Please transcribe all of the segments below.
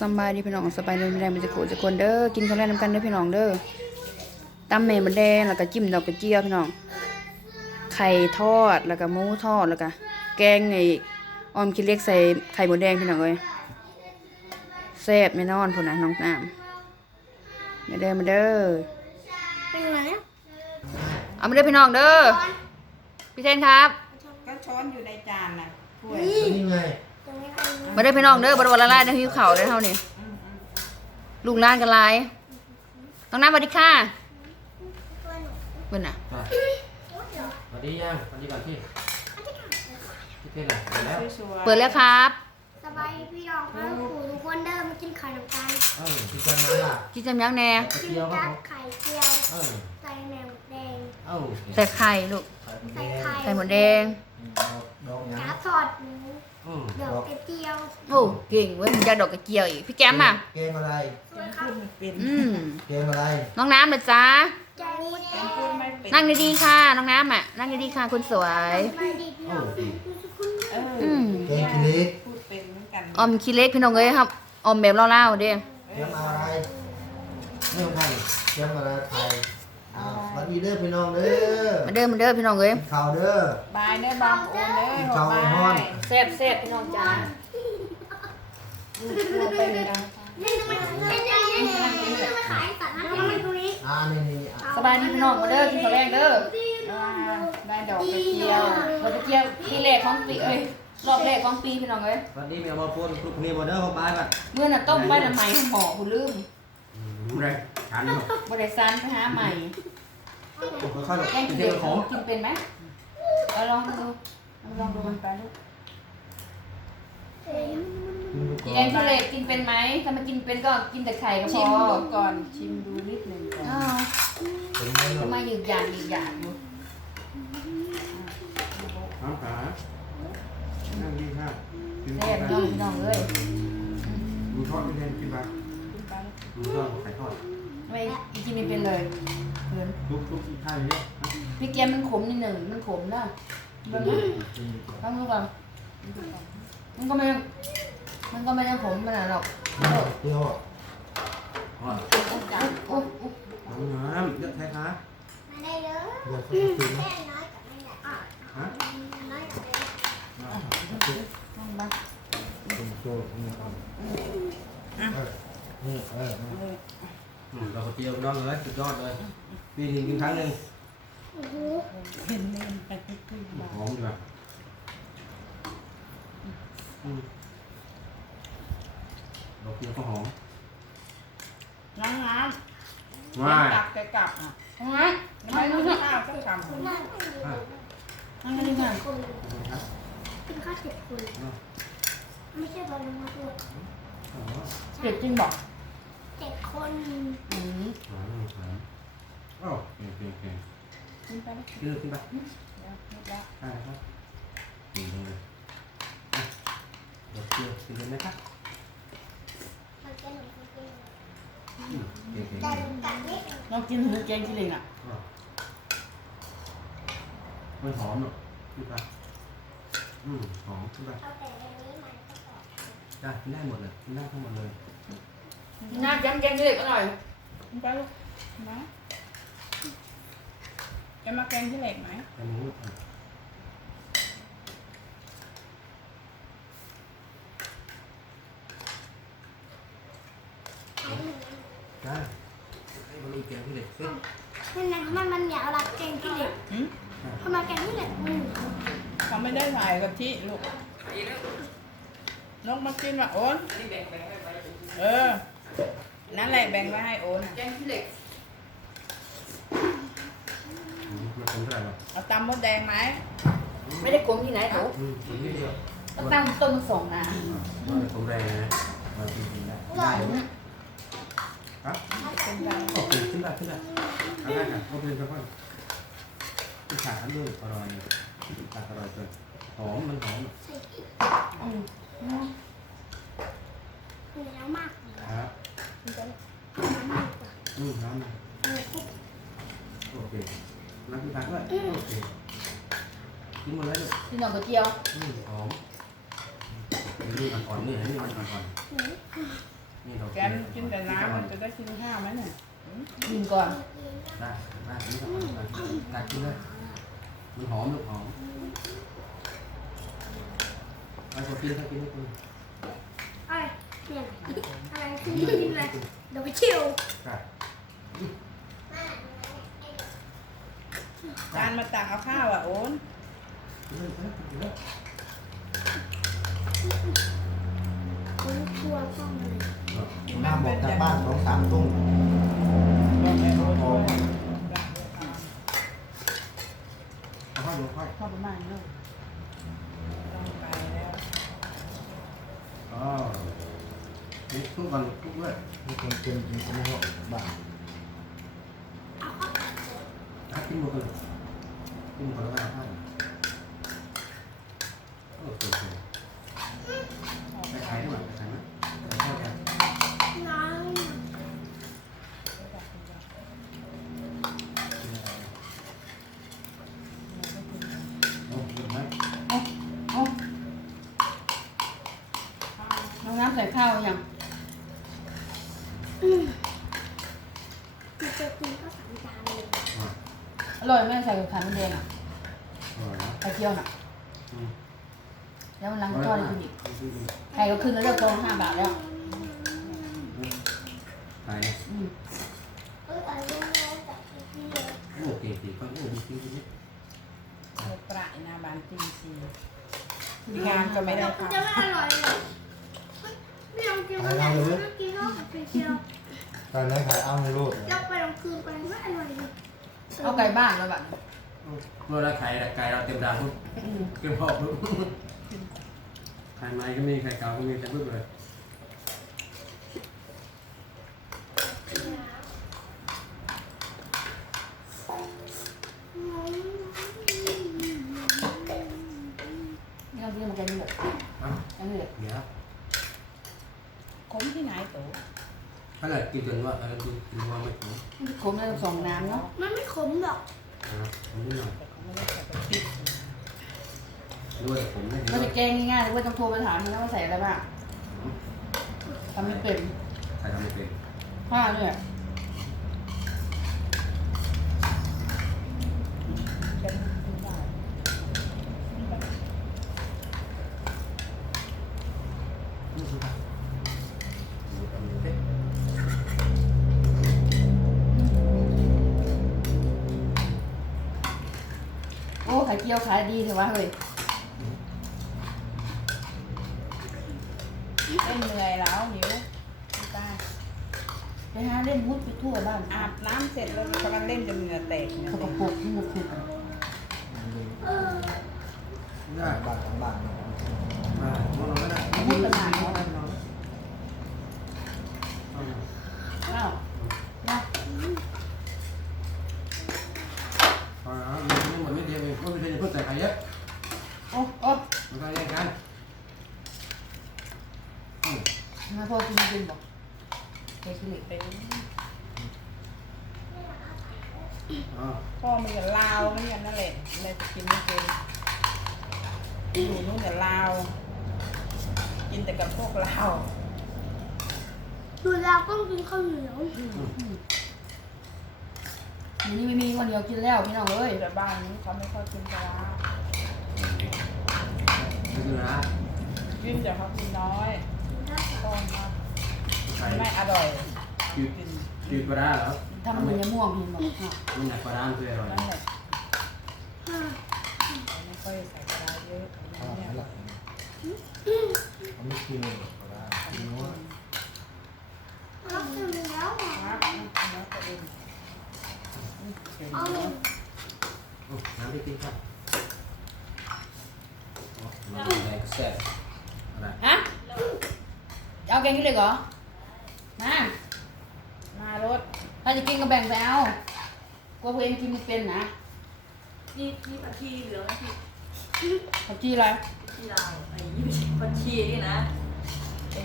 สำบายดีพี่น้องสบายดีไม่ได้มันจะโขจะคนเด้อกินข้าวแลงน้ำกันเด้อพี่น้องเด้อตำแม่มันแดงแล้วก็จิ้มดอกกระเจียวพี่น้องไข่ทอดแล้วก็หมูทอดแล้วก็แกงไอ้ออมคิดเล็กใส่ไข่หมูแดงพี่น้องเอ้ยแซ่บแน่นอนพุ่นน่ะน้องน้ำมาเด้อมาเด้อเป็นไงเอามาเด้อพี่น้องเด้อพี่เทนครับก็ช้อนอยู่ในจานน่ะถ้วยนี่ไงตรงนี้เป็น มาเด้อพี่น้องเด้อบรวันละลายเด้อหิวข้าวเด้อเท่านี้ลุงร้านกันหลายน้องน้ำสวัสดีค่ะเบิ่นน่ะสวัสดียังสวัสดีก่อนที่ที่เท่ไหนเปิดแล้วสวยเปิดแล้วครับสบายดีพี่น้องครับปู่ทุกคนเดิมมากินไข่น้ำตาลเออที่จะมาล่ะกินจำยังแน่กระกินเทียมครักับบผมไข่เจียว เออใส่แหนมแดง เอ้าใส่ไข่ลูกใส่ไข่ไข่หมูแดงดอกยังกาทอดหมู อืมดอกกระเจียวโอ้เก่งเว้ยมึงจะดอกกระเจียวอีกพี่แก้มอะแกงอะไร สวยครับพูดไม่เป็นอืมแกงอะไร น้องน้ำนะจ๊ะใจนี้แน่พูดไม่เป็นนั่งดีๆค่ะ น้องน้ำอะนั่งดีๆค่ะคุณสวยสบายดีพี่น้องคุณเอออืมแกงขี้เหล็กพูดเป็นเหมือนกันออมขี้เล็กพี่น้องเอ้ยครับออมแบบเล่าๆเด้แกงอะไรนี่ของใครแกงอะไรไทย อ้าวสวัสดีเด้อพี่น้องเด้อมาเด้อมาเด้อพี่น้องเอ้ยกินข้าวเด้อบายเด้อบางโอนเด้อกินหัวข้าวบาฮ้อนยแซ่บแซ่บพี่น้องจ้าหัวไปเลยนะเล่นทำไมเล่นยังไงเล่นมาขายสัตว์นะทำไมตรงนี้อ่านี่นี่อะสบายดีพี่น้องมาเด้อกินข้าวแรงเด้ออ่าได้ดอกกระเจียวดอกกระเจียวปีแรกของปีเอ้ยรอบแรกของปีพี่น้องเอ้ยสวัสดีเมียมาพูดกลุ่มนี้มาเด้อเข้าไปก่อนเมื่อน่ะต้มไปน่ะใหม่หอคุณลืม ไรทานนี่บ่ได้ซันไปหาใหม่ผมค่อยๆแกงกินขี้เดี๋เหยล็วกของกินเป็นไหมเอาลองดูเอาลองดูมันไปลูกแกงขี้เหล็กกินเป็นไหมถ้ามันกินเป็นก็กินแต่ไข่ก็พชิอมดูก่อนชิมดูนิดหนึ่งก่อนอ้าวเป็นไงทำไมหยืดหยาดหยืดหยาดอยู่น้ำขานั่งดีค่ะกินแซ่บน้องพี่น้องเอ้ยดูทอดไม่แทนกินปะขึ้นไป ดูทอดไข่ทอดไม่กินไม่เป็นเลยเกินลุกลุกอีกข้าวเยอะพี่แกมมันขมนิดหนึ่งมันขมนะมันนะต้องรู้ก่อนมันก็ไม่มันก็ไม่ได้ขมขนาดหรอกเที่ยวทอดอุ๊บอุ๊บน้ำน้ำเยอะแท้คะมาได้เลยเดี๋ยวเขาจะกินแม่น้อยกับแม่ใหญ่อะ ฮะ น้อยกับแม่ ต้องมา เป็นโซ่นี่ก่อนเออนี่ เอออืมเราก็เตรียมน้องเลยสุดยอดเลยปีหนึ่งกินครั้งหนึ่งโอ้โหเห็นเล่นไปขึ้นมาหอมดีป่ะอืมดอกเดียวก็หอมน้ำน้ว้ายำกลับไปกลับอะทำไมไม่ต้องข้าวต้องทำนั่งอะนั่งกันดีกว่าคนครับกินข้าวเจ็ดคนไม่ใช่บอลลูนมาตัวอ๋อเผ็ดจริงบอก เจ็ดคนอืมหวานหวานโอ้โอเคโอเคขึ้นไปแล้วกินเลยกินไปเดี๋ยวนิดละได้ครับดีเลยอะดอกเดียวกินเลยไหมครับมันจะหนูคนเดียวอืมเก่งๆแต่ลูกกัดนิลองกินหูแกงขี้เหล็กอะมันหอมเนอะพี่ปะอืมหอมพี่ปะเอาแต่ในนี้มันก็บอกได้กินได้หมดเลยกินได้ทั้งหมดเลย น่าแกงแกงขี้เหล็กอร่อยขึ้นไปลูกนะจะมาแกงที่เหล็กไหมอันนี้อะใช้หนึ่งได้ให้มันมีแกงที่เด็ดขึ้นนั่นนะทำไมมันเหนียวรักแกงขี้เหล็กหืมทำไมแกงขี้เหล็กมันเหนียวเขาไม่ได้ใส่กะทิลูกนกมากินว่ะโอนเออ นั่นแหละแบ่งไว้ให้โอนอะแกงขี้เหล็กอืมมันเป็นเท่าไหร่หรอเอาตำมดแดงไหมไม่ได้ขมที่ไหนโถอืมกินนิดเดียวต้องตั้งต้มส่งนะอ่าผมแรงนะเรากินกินได้ได้ไหมครับเป็นไรโอเคขึ้นได้ขึ้นได้เอาได้ค่ะโอเคครับพ่อพี่ขาด้วยอร่อยขาอร่อยเกินหอมมันหอมอืมเหนียวมากเหนีครับยวมากกว่า อืมน้ำนะเหนียวปุ๊บโอเคน้ำพี่ขาด้วยโอเคกินหมดเลยลูกที่น้องกระเจียวอืมหอมนี่อ่อนๆนี่เห็นนี่มันอ่อนเหนียวๆนี่เราแกนกินแต่น้ำมันจะได้กินข้าวไหมเนี่ยกินก่อนได้ได้นี่ก็กัดกินเลยมันหอมลูกหอมไอ้คนกินถ้ากินไม่กินอะไร เนี่ยอะไรคือกินอะไรเดี๋ยวไปเที่ยวกัดจานมาตักเอาข้าวอะโอนกินเลยกินเลยคุณครัวต้องเลยกินมาบ้างบอเป็กนจากแต่บ้านสองสามตุ้ม บอกแม่โอนโอน เอาค่อยเอาค่อย เข้าประมาณนี้ ต้องไปแล้ว อ๋อนี่ทุก วันทุกเว้ยมีคนเป็นมีคนไม่รู้บ้านถ้ากินหมดเลยกินหมดแล้วก็เอาข้าวโอ้โหไปขายดีกว่าไปขายนะไปขายกันน้องโอ้โหไหมเอาเอาน้องน้ำใส่ข้าวยัง มัน จะกินก็สามจานเลยอร่อยไหมใส่กับไข่มดแดงอะอร่อยนะไข่เจียวน่ะ อืมแล้วมันล้างทอดให้กินอีกไข่ก็ขึ้นแล้วเลือกกองห้าบาทแล้วขายนะอืมเอออะไรเนี่ยแต่ที่เดียวโอ้เก่งสิก็โอ้ดีจริงจริงเอาปลาอินาบานจริงซีงานก็ไม่ได้มันทำจะไม่อร่อยเลยไม่ลองกินก็ได้ไม่กินก็ไปเที่ยว ตอนนั้นขายเอาให้ลูกเราไปลองคืนไปไม่อร่อยเลยเอาไก่บ้านแล้วแบบเมื่อเราขายไก่เราเต็มร้านปุ๊บเก็บพอกปุ๊บขายไม้ก็มีไข่เก่าก็มีแต่ปุ๊บเลย นี่เราเรียกมันแกงเหลือง อะ แกงเหลือง เดี๋ยว คมที่ไหนตัว ถ้าเกิดกินจนว่าเออดูกินว่าไม่คุ้มขมแล้วสองน้ำเนาะมันไม่ขมหรอกนะผมนิดหน่อยแต่เขาไม่ได้ใส่กะปิด้วยผมไม่ก็เห็นจะแกงง่ายๆเลยว่าต้องโทรไปถามมันว่าใส่อะไรบ้างทำไม่เป็นใครทำไม่เป็นผ้าเนี่ย โอ้ไข่เจียวขายดีเถอะวะเฮ้ยเล่นเหนื่อยแล้วหิวตายไปหาเล่นมุดไปทั่วบ้านอาบน้ำเสร็จแล้วกำลังเล่นจนเหงื่อแตกเนี่ยสกปรกที่มันคือเออได้บ้านของบ้านเนี่ยมาลองก็ได้มุดขนาดเนาะ เอาหน่อย อ้าวนะ พอแล้วมันไม่หมดไม่เดียวเองเพราะไม่ได้เพิ่งใส่ไข่เยอะ โอ้โอ้ มันก็แยกกันอืม มาพอกินกินบอก เฮ้ยคือเหล็กเป็นอ๋อพ่อมันจะลาวไม่ยันนั่นแหละเลยจะกินไม่เป็นอยู่นู่นแต่ลาว กินแต่กับพวกลาวดูแล้วต้องกินข้าวเหนียวอันนี้ไม่มีวันเดียวกินแล้วพี่น้องเอ้ยแต่บ้านนี้เขาไม่ค่อยกินปลาร้านี่คือนะกินแต่เขากินน้อยต้มมาก ไข่ไม่อร่อยจืดจืดกว่าได้แล้วทำมันจะม่วงพี่บอกอะมันหนักกว่าด้านคืออร่อยนั่นแหละเขาไม่ค่อยใส่ปลาร้าเยอะเอาเนี่ยหลักเขาไม่กินเลยก็ได้กินนู้นเรากินแล้วอะครับเนื้อตัวเองเห็นเอาไหมโอ้น้ำไปกินครับโอ้น้ำแดงแซ่บอะไรฮะจะเอาแกงกินเลยเหรอ มา มารถถ้าจะกินก็แบ่งไปเอากลัวเพื่อนกินไม่เป็นนะนี่นี่ผักชีเหลืองนะพี่ผักชีอะไรที่เราไอ้ยี่สิบผักชีนี่นะ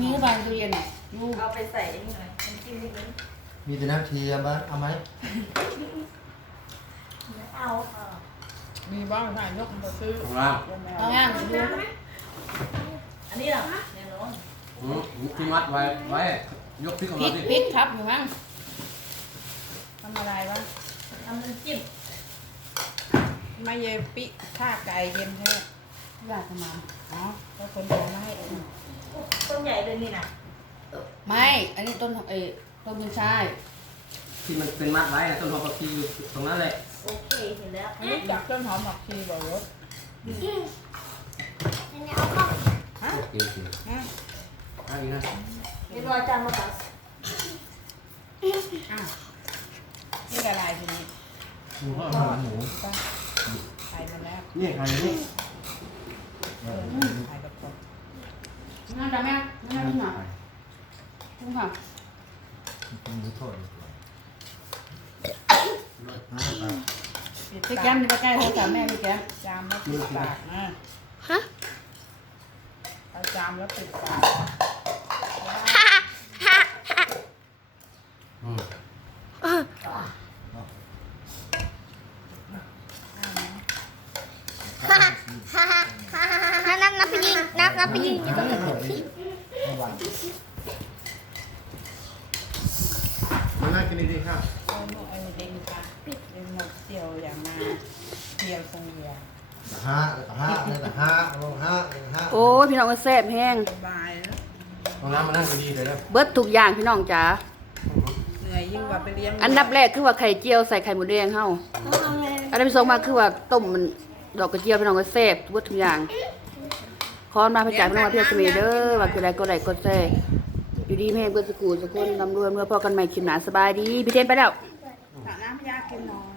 มีหรือเปล่าในตู้เย็นอะดูเอาไปใส่นี่หน่อยน้ำจิ้มนิดนึงมีแต่น้ำเทียมบ้างเอาไหมเอาค่ะมีบ้างค่ะยกมาซื้อของเรายังไม่เอาเอาง่ายดูอันนี้เหรอแน่นอนออืมที่มัดไว้ไว้ ยกพริกออกพริมากสิพริกครับอยู่มั้งทำอะไรวะทำน้ำจิ้มมาเยปิท่าไก่เย็นใช่ไหมอยากจะมาอ๋อแล้วคนเอามาให้เองต้นใหญ่เลยนี่นะไม่ อันนี้ต้นเอ้ยต้นกุนชายที่มันเป็นมัดไว้นะต้นหอมผักชีอยู่ตรงนั้นแหละโอเคเห็นแล้วรู้จักต้นหอมผักชีบอกรสอันนี้เอาเข้าโอเคโอเคอืมเอันนี้นะ เรียบร้อยจานมาตัดอ้าวนี่กระไรทีนี้หมูทอดหมูก็ไข่มาแล้วนี่ใครนี่ไข่กับคนนั่นจ้ะแม่นั่นนี่หน่อยคุณค่ะหมูทอดปิดพี่ปาแก้มนี่มาใกล้โทรศัพท์แม่พี่แก้มจามแล้วปิดปากนะฮะเอาจามแล้วปิดปาก อืม เออน้ำน้ำไปยิง น้ำน้ำไปยิงระวังมันน่ากินดีๆครับเอาหมดไอ้เด้งปากปิดเด้งหมดเจียวอย่างมาเทียวทรงเดียวห้าแล้วก็ห้าแล้วก็ห้าลงห้าลงห้าโอ้ยพี่น้องก็แซ่บแห้งสบายแล้วตรงนั้นมันน่ากินดีเลยนะเบิดทุกอย่างพี่น้องจ๋าเหนื่อยยิ่งกว่าไปเลี้ยงอันดับแรกคือว่าไข่เจียวใส่ไข่หมูแดงเฮาเอาเลยอันดับที่สองมาคือว่าต้มมันดอกกระเจียวพี่น้องก็แซ่บเบิดทุกอย่าง ขอมาพระจ่าพี่น้องมาเพียรเสมีเด้อว่าคือไรก็ไรก็แซ่อยู่ดีแม่เบิดสกูสกุลนำรวยเมื่อพอกันใหม่คิมหนาสบายดี พี่เทนไปแล้ว